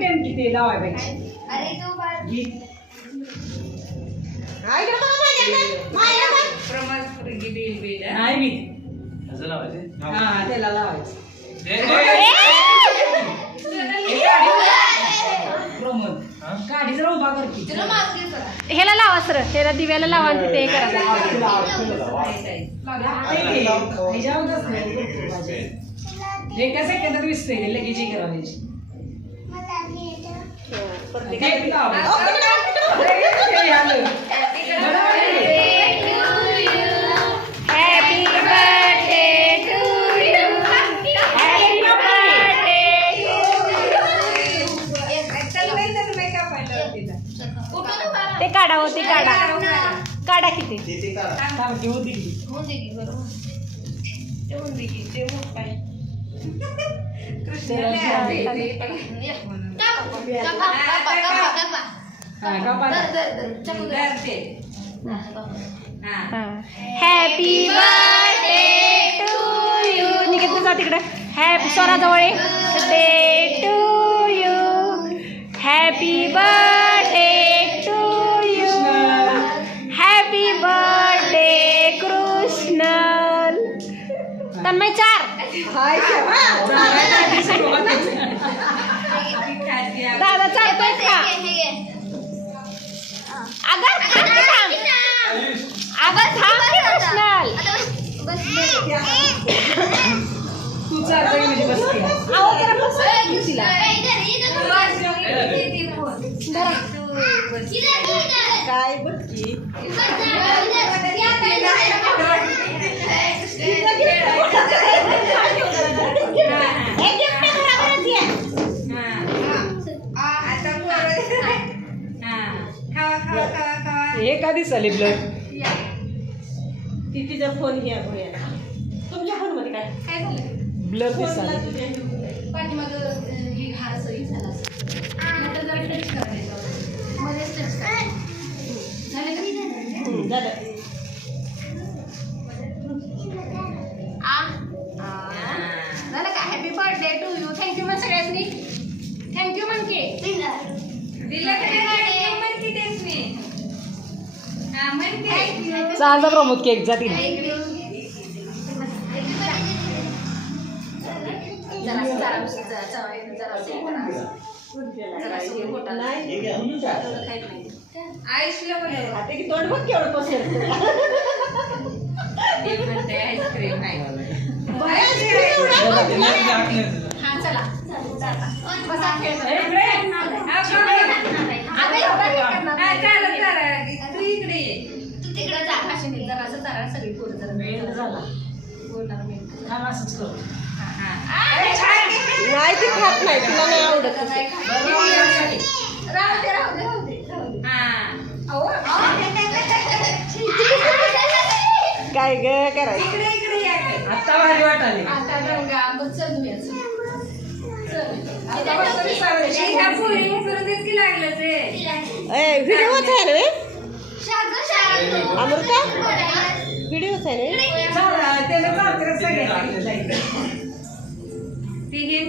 time किती लावाय पाहिजे अरे तो बार नाही मी हा त्याला लावायचं गाडी जरा उभा कर की ह्याला लावा सर ह्याला दिव्याला लावा आणि तिथे हे करा एका सेकंदात विसरते लगेच हे करायची happy birthday to you happy birthday ते काढा हो ते काढा काढा किती हॅपी बर्थडे टू यू निघत जा तिकडं हॅपी स्वराजवळ day to you happy birthday to you happy birthday Krishnal Tanmay 4 दादा 4 पेट खा अगं थांब की कृष्णल तू 4 जागी म्हणजे बसते अहो जरा बस तिला काय बघ की हे कधी चालेल ब्लड तिचा फोन घ्या तुमच्या फोन मध्ये काय ब्लर दिसला झालं का happy birthday to you thank you म्हण सगळ्यांनी थँक्यू म्हण की चालता प्रमोद केक जातील तोंड बघ केवढं पसरत हा चला सगळी पोरं जरा वेळ झाला बोलणार मी थांब असंच करू नाही ती खात नाही तुला नाही आवडत राहू दे काय ग करायचं आता भारी वाटाले आता रंगा बघ चल मी व्हिडिओच आहे रे अमृता व्हिडिओच आहे रे त्याला चालते सगळ्यांना ती घेऊन